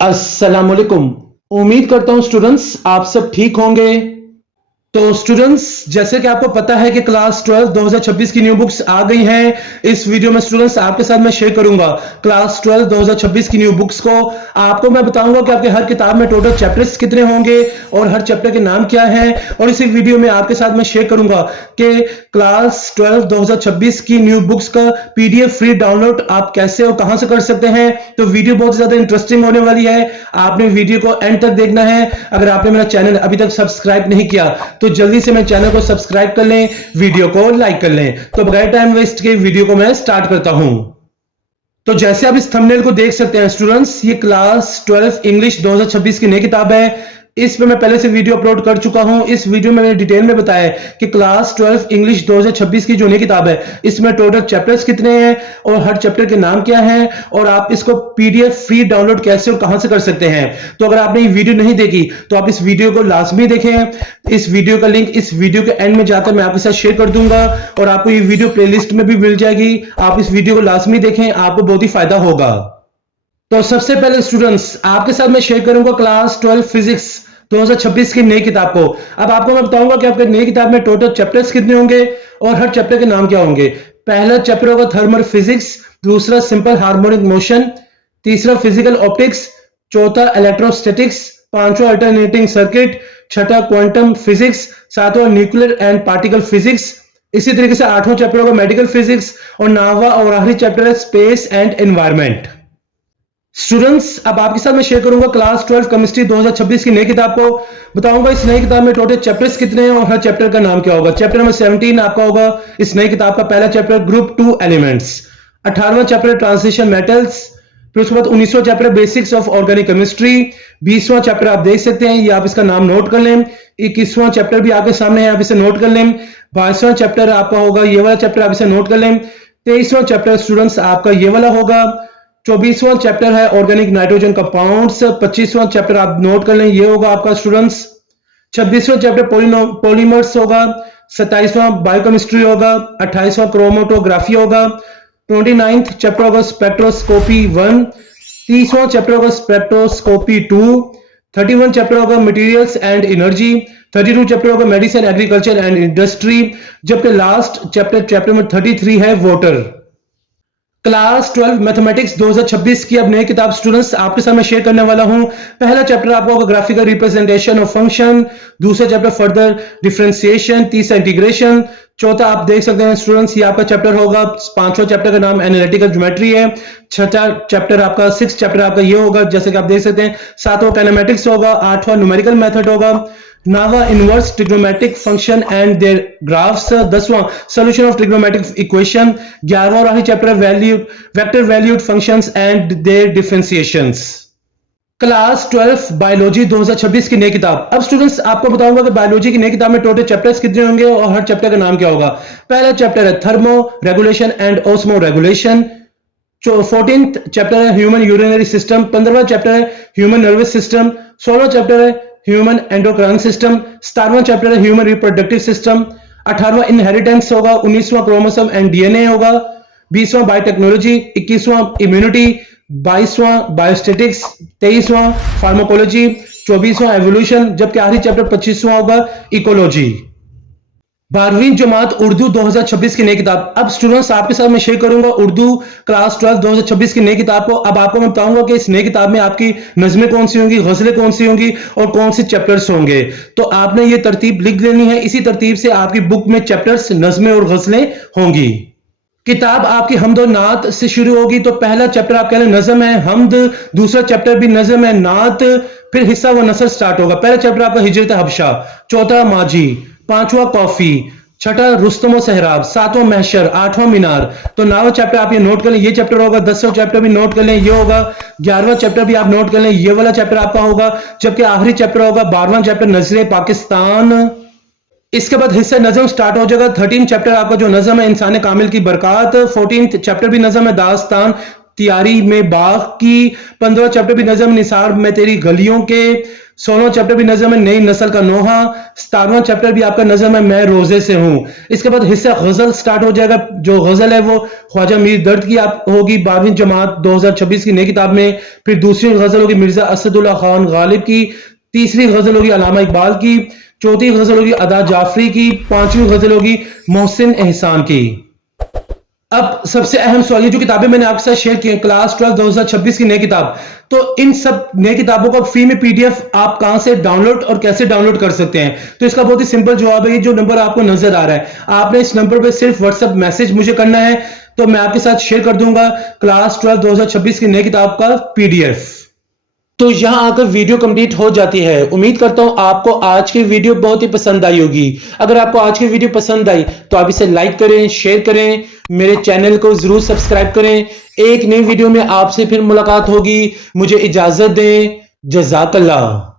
अस्सलाम वालेकुम। उम्मीद करता हूं स्टूडेंट्स आप सब ठीक होंगे। तो स्टूडेंट्स, जैसे कि आपको पता है कि क्लास 12 2026 की न्यू बुक्स आ गई हैं। इस वीडियो में स्टूडेंट्स आपके साथ मैं शेयर करूंगा क्लास 12 2026 की न्यू बुक्स को। आपको मैं बताऊंगा कि आपके हर किताब में टोटल चैप्टर्स कितने होंगे और हर चैप्टर के नाम क्या हैं। और इसी वीडियो में आपके साथ मैं शेयर करूंगा कि क्लास 12 2026 की न्यू बुक्स का पीडीएफ फ्री डाउनलोड आप कैसे और कहां से कर सकते हैं। तो वीडियो बहुत ज्यादा इंटरेस्टिंग होने वाली है। आपने वीडियो को एंड तक देखना है। अगर आपने मेरा चैनल अभी तक सब्सक्राइब नहीं किया तो जल्दी से मेरे चैनल को सब्सक्राइब कर लें, वीडियो को लाइक कर लें। तो बगैर टाइम वेस्ट के वीडियो को मैं स्टार्ट करता हूं। तो जैसे आप इस थंबनेल को देख सकते हैं स्टूडेंट्स, ये क्लास 12 इंग्लिश 2026 की नई किताब है। इस पे मैं पहले से वीडियो अपलोड कर चुका हूं। इस वीडियो में मैंने डिटेल में बताया कि क्लास 12 इंग्लिश 2026 की जो नई किताब है इसमें टोटल चैप्टर्स कितने हैं और हर चैप्टर के नाम क्या हैं और आप इसको पीडीएफ फ्री डाउनलोड कैसे और कहां से कर सकते हैं। तो अगर आपने ये वीडियो नहीं देखी तो आप इस वीडियो को लाजमी देखें। इस वीडियो का लिंक इस वीडियो के एंड में जाकर मैं आपके साथ शेयर कर दूंगा और आपको ये वीडियो प्लेलिस्ट में भी मिल जाएगी। आप इस वीडियो को लाजमी देखें, आपको बहुत ही फायदा होगा। तो सबसे पहले स्टूडेंट्स आपके साथ मैं शेयर करूंगा क्लास 12 फिजिक्स 2026 की नई किताब को। अब आपको मैं बताऊंगा कि आपके नई किताब में टोटल चैप्टर्स कितने होंगे और हर चैप्टर के नाम क्या होंगे। पहला चैप्टर होगा थर्मल फिजिक्स, दूसरा सिंपल हार्मोनिक मोशन, तीसरा फिजिकल ऑप्टिक्स, चौथा इलेक्ट्रोस्टैटिक्स, पांचवा अल्टरनेटिंग सर्किट, छठा क्वांटम फिजिक्स, सातवां न्यूक्लियर एंड पार्टिकल फिजिक्स। इसी तरीके से आठवां चैप्टर होगा मेडिकल फिजिक्स और नौवां और आखिरी चैप्टर है स्पेस एंड एनवायरमेंट। स्टूडेंट्स, अब आपके साथ मैं शेयर करूंगा क्लास 12 केमिस्ट्री 2026 की नई किताब को। बताऊंगा इस नई किताब में टोटल चैप्टर्स कितने हैं और हर चैप्टर का नाम क्या होगा। चैप्टर नंबर 17 आपका होगा इस नई किताब का पहला चैप्टर ग्रुप 2 एलिमेंट्स। 18वां चैप्टर ट्रांजिशन मेटल्स। फिर उसके बाद 19वां chapter basics of organic chemistry. 20वां चैप्टर आप देख सकते हैं, ये आप इसका नाम नोट कर लें। 21वां चैप्टर भी आपके सामने है, आप इसे नोट कर लें। 22वां चैप्टर आपका होगा ये वाला चैप्टर, आप इसे नोट कर लें। 23वां चैप्टर स्टूडेंट्स आपका ये वाला होगा। 24वां चैप्टर है ऑर्गेनिक नाइट्रोजन कंपाउंड्स। 25वां चैप्टर आप नोट कर लें, ये होगा आपका स्टूडेंट्स। 26वां चैप्टर पॉलीमर्स होगा। 27वां बायोकेमिस्ट्री होगा। 28वां क्रोमेटोग्राफी होगा। 29th चैप्टर होगा स्पेक्ट्रोस्कोपी 1। 30वां चैप्टर होगा स्पेक्ट्रोस्कोपी 2। 31 चैप्टर होगा मटेरियल्स एंड एनर्जी। 32 चैप्टर होगा मेडिसिन एग्रीकल्चर एंड इंडस्ट्री। जबकि लास्ट चैप्टर नंबर 33 है वाटर। क्लास 12 मैथमेटिक्स 2026 की अब नई किताब स्टूडेंट्स आपके साथ मैं शेयर करने वाला हूं। पहला चैप्टर आपको होगा ग्राफिकल रिप्रेजेंटेशन ऑफ फंक्शन, दूसरा चैप्टर फर्दर डिफरेंशिएशन, तीसरा इंटीग्रेशन, चौथा आप देख सकते हैं स्टूडेंट्स ये आपका चैप्टर होगा। पांचवा चैप्टर का नाम एनालिटिकल ज्योमेट्री है। छठा चैप्टर आपका सिक्स चैप्टर आपका ये होगा जैसे कि आप देख सकते हैं। सातवां काइनेमेटिक्स होगा। आठवां न्यूमेरिकल मेथड होगा। नौवां inverse trigonometric function and their graphs. 10वां सॉल्यूशन ऑफ ट्रिग्नोमेट्रिक इक्वेशन। 11वां और आखिरी chapter vector valued functions and their differentiations. Class 12 biology 2026 की नई किताब। अब स्टूडेंट्स आपको बताऊंगा कि बायोलॉजी की नई किताब में टोटल चैप्टर्स कितने होंगे और हर चैप्टर का नाम क्या होगा। पहला चैप्टर है thermo regulation and osmo regulation. 14th chapter है ह्यूमन यूरिनरी सिस्टम। 15वां चैप्टर है ह्यूमन नर्वस सिस्टम। 16वां चैप्टर है ह्यूमन एंडोक्राइन सिस्टम। 17वां चैप्टर है ह्यूमन रिप्रोडक्टिव सिस्टम। 18वां इनहेरिटेंस होगा। 19वां क्रोमोसोम एंड डीएनए होगा। 20वां बायोटेक्नोलॉजी। 21वां इम्यूनिटी। 22वां बायोस्टेटिक्स। 23वां फार्माकोलॉजी। 24वां एवोल्यूशन। जबकि आखिरी chapter 25वां होगा ecology. 12वीं जमात उर्दू 2026 की नई किताब। अब स्टूडेंट्स आपके साथ मैं शेयर करूंगा उर्दू क्लास 12 2026 की नई किताब को। अब आपको मैं बताऊंगा कि इस नई किताब में आपकी नज़में कौन सी होंगी, गजलें कौन सी होंगी और कौन से चैप्टर्स होंगे। तो आपने ये तरतीब लिख लेनी है। इसी तरतीब से आपकी बुक में चैप्टर्स, नज़में और गजलें होंगी। किताब आपकी हमद और नात से शुरू होगी। तो पहला चैप्टर आप कह रहे नज़म है, हमद। दूसरा चैप्टर भी नज़म है, नात। फिर हिस्सा व नसर स्टार्ट होगा। पहला चैप्टर आपका हिजरत हबशा। चौथा माजी। पांचवा कॉफी। छठा रुस्तम और सहराब। सातवां महशर। आठवां मीनार। तो 9वां चैप्टर आप ये नोट कर लें, ये चैप्टर होगा। 10वां चैप्टर भी नोट कर लें, ये होगा। 11वां चैप्टर भी आप नोट कर लें, ये वाला चैप्टर आपका होगा। जबकि आखिरी चैप्टर होगा 12वां चैप्टर नजरे पाकिस्तान। इसके बाद हिस्सा नजम स्टार्ट हो जाएगा। 13 चैप्टर आपका जो नजम है इंसान कामिल की बरकत। 14th चैप्टर भी नजम है दास्तान तियारी में बाग की। 15वां चैप्टर भी नजम निसार में तेरी गलियों के। 16वां चैप्टर भी नजम है नई नस्ल का नोहा, 17वां चैप्टर भी आपका नजम है मैं रोजे से हूं। इसके बाद हिस्सा गजल स्टार्ट हो जाएगा। जो गजल है वो ख्वाजा मीर दर्द की आप होगी 12वीं जमात 2026 की नई किताब में। फिर दूसरी गजल होगी मिर्जा असदुल्ला खान गालिब की, तीसरी गजल होगी अलामा इकबाल की, चौथी गजल होगी अदा जाफरी की, पांचवी गजल होगी मोहसिन एहसान की। अब सबसे अहम सवाल, ये जो किताबें मैंने आपके साथ शेयर की हैं क्लास 12 2026 की नई किताब, तो इन सब नई किताबों का फ्री में पीडीएफ आप कहां से डाउनलोड और कैसे डाउनलोड कर सकते हैं? तो इसका बहुत ही सिंपल जवाब है, ये जो नंबर आपको नजर आ रहा है, आपने इस नंबर पर सिर्फ व्हाट्सएप मैसेज मुझे करना है, तो मैं आपके साथ शेयर कर दूंगा क्लास 12 2026 की नई किताब का पीडीएफ। तो यहां आकर वीडियो कंप्लीट हो जाती है। उम्मीद करता हूं आपको आज की वीडियो बहुत ही पसंद आई होगी। अगर आपको आज की वीडियो पसंद आई तो आप इसे लाइक करें, शेयर करें, मेरे चैनल को जरूर सब्सक्राइब करें। एक नई वीडियो में आपसे फिर मुलाकात होगी। मुझे इजाजत दें। जज़ाकल्लाह।